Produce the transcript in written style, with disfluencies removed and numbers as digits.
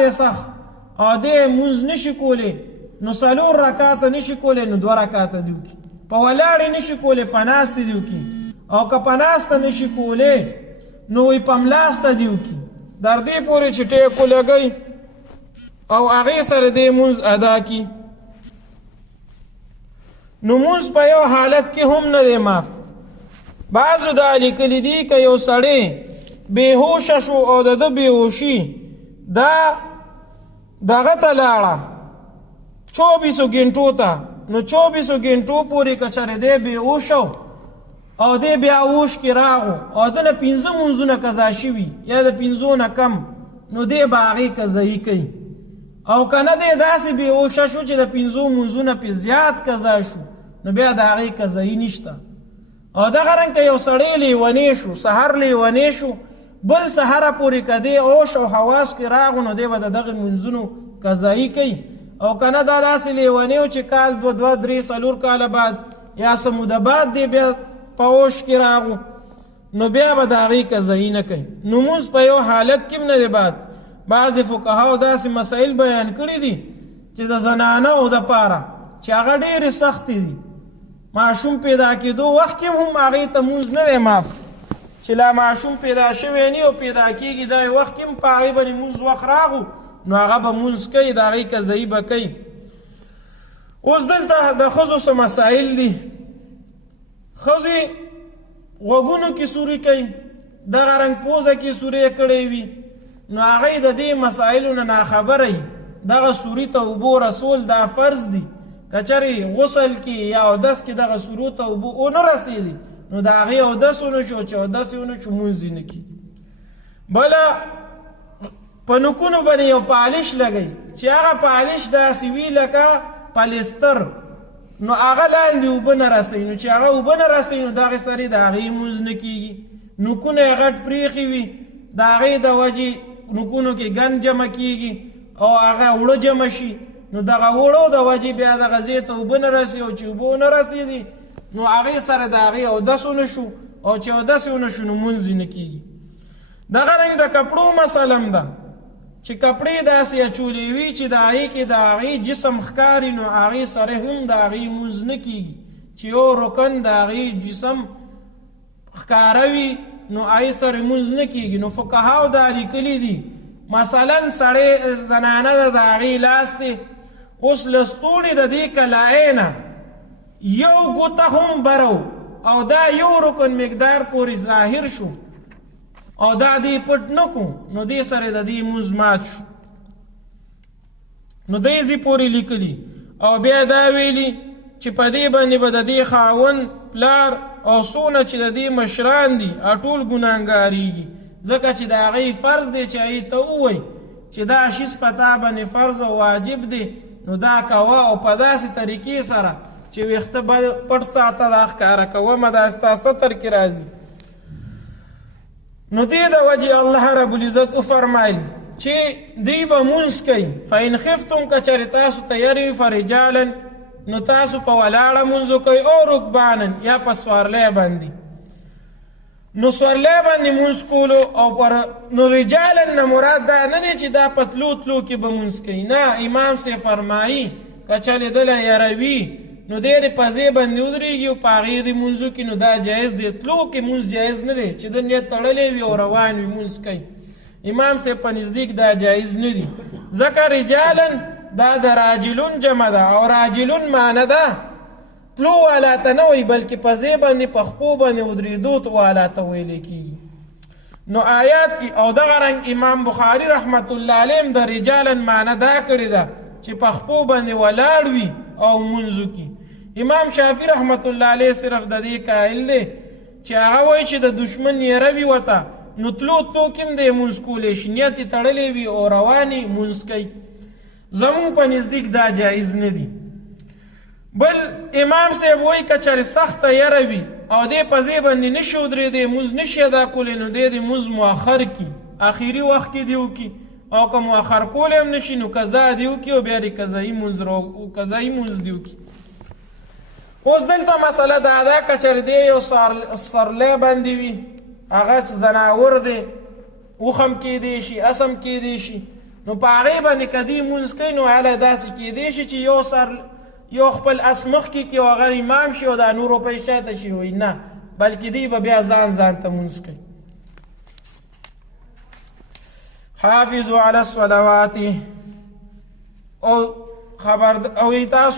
دی سخت او دی مونځ نشي کولی نو 4 رکعاته نشي کولی نو 2 رکعاته دې وکړي. په ولاړې نشي کولی په ناستې دې وکړي او که په ناسته نشي کولی نو وایي په ملاسته دې وکړي در دې پورې چې ټیک ولګوي او هغې سره دې مونځ ادا کړي. نو مونځ په یو حالت کې هم نه دی معاف. بعضو دا لیکلي دي که یو سړی بېهوشه شو او د ده بېهوشي دا دغه ته لاړه 24 ګنټو ته نو 24 ګنټو پورې که چېرې دی بېهوش او دی بیا هوش کې راغو او ده نه 5 مونځونه قضا شوي یا د 5 نه کم نو دی به هغې قضایي کوي. او که نه دی داسې بېهوشه شو چې د 5 مونځونه پې زیات قضا شو نو بیا د هغې قضایي نشته. او دغه رنګ که یو سړی لیونی شو سحر لیونی شو بل سحره پورې که دی اوش او حواس کې راغو نو دی به د دغې مونځونو قضایي کوي. او که نه دا داسې لیونی و چې کال 2 3 4 کاله بعد یا څه موده بعد دی بیا په اوش کې راغو نو بیا به د هغې قضایي نه کوي. نو مونځ په یو حالت کې هم نه دی بعد. بعضې فقهاو داسې مسایل بیان کړي دي چې د زنانهو دپاره چې هغه ډېرې سختې دي. معشوم پیدا کېدو وخت کې هم هغې ته مونځ نه دی معاف چې لا معشوم پیدا شوی نه او پیدا کېږي دا وخت کې هم په هغې باندې مونځ وخت راغو نو هغه به مونځ کوي د هغې قضایي به کوي. اوس دلته د ښځو څه مسایل دي. ښځې غوږونو کې سوري کوي دغه رنګ پوزه کې سورې کړی وي نو هغې د دې مسایلو نه ناخبره وي. دغه سوري ته اوبو رسول دا فرض دي. که چېرې غسل کې یا اودس کې دغه سورو ته اوبه ونه رسېدي نو د هغې اودس ونه شو چې اودس یې ونه شو مونځ یې نه کېږي. بله په نوکونو باندې یو پالش لګوي چې هغه پالش داسې وي لکه پالستر نو هغه لاندې اوبه نه رسوي نو چې هغه اوبه نه رسوي نو دغې سرې د هغې مونځ نه کېږي. نوکونه یې غټ پرېښي وي د هغې د وجې نوکونو کې ګند جمع کېږي او هغه اوړه جمع شي نو دغه وړو د وجې بیا دغه ځای ته اوبه نه رسي او چې اوبه ونه رسېدي نو هغې سره د هغې اودس ونه شو او چې اودس یې ونه شو نو مونځ یې نه کېږي. دغه رنګ د کپړو مسله هم ده چې کپړې داسې اچولې وي چې د هغې کې د هغې جسم ښکاري نو هغې سره هم د هغې مونځ نه کېږي چې یو رکن د هغې جسم ښکاره وي نو هغې سره مونځ نه کېږي. نو فقهاو دا لیکلي دي مثلا سړی زنانه ده د هغې لاس دی اوس لستوڼي د دې کلایې نه یو ګوته هم برو او دا یو رکن مقدار پورې ظاهر شو او دا دې پټ نه کو نو دې سره د دې مونځ مات شو. نو دې ځای پورې لیکلي او بیا دا ویلي چې په دې باندې به د دې خاوند پلار او څونه چې د دې مشران دي ټول ګناهګاریږي ځکه چې د هغې فرض دی چې هغې ته ووایي چې دا شیز په تا باندې فرض او واجب دی نو دا کوه او په داسې طریقې سره چې ویښته پټ ساته دا ښکاره کومه دا ستا ستر کې راځي. نو دې د وجې الله رب العزت وفرمایل چې دوی به مونځ کوي. فإن خفتم که چېرې تاسو ته یرې وي فرجالا نو تاسو په ولاړه مونځ وکوئ او رکبانا یا په سوارلی باندې. نو سوارلی باندې مونځ کولو او پر نو رجالا نه مراد دا نه دی چې دا په تلو تلو کې به مونځ کوي نه. امام صاحب فرمایي که چلې دله یروي نو دی د پزې باندې ودرېږي او په هغې د مونځو کې نو دا جایز دی. تلو کې مونځ جایز نه دی چې د نیت تړلی وي او روان وي مونځ کوي. امام صاحب په نزدیک دا جایز نه دي ځکه رجالا دا د راجلون جمع ده او راجلون معنی ده تلو والا ته نه وایي بلکې په ځای باندې په خپو باندې ودرېدو والا ته ویلی کېږي. نو آیات کې او دغه رنګ امام بخاري رحمت الله علیه هم د رجالا معنی دا کړې ده چې په خپو باندې ولاړ وي او مونځ وکړي. امام شافعي رحمت الله علیه صرف د دې قایل دی چې هغه وایي چې د دشمن یره وي ورته نو تلو تلو کې هم دی مونځ کولی شي نیت یې تړلی وي او روان یې مونځ کوي. زمونږ په نزدیک دا جایز نه دي. بل امام صاحب وایي که چېرې سخته یره وي او دی په ځای باندې نشي ودرېدی مونځ نشي ادا کولی نو دی د مونځ مؤخر کړي اخري وخت کې دې وکړي او که مؤخر کولی هم نشي نو قضا دې وکړي او بیا د قضایي مونځ دې وکړي. اوس دلته مسله دا ده که چېرې دی یو سرلی باندې وي هغه چې زناور دی اوښ هم کیدی شي اس هم کیدی شي نو په هغې باندې که دوی مونځ کوي نو هله داسې کیدی شي چې یو خپل اس مخکې کړي او هغه امام شي او دا نور روپۍ شاته شي وایي نه بلکې دوی به بیا ځان ته مونځ کوي حافظوا علی الصلوات او تاسو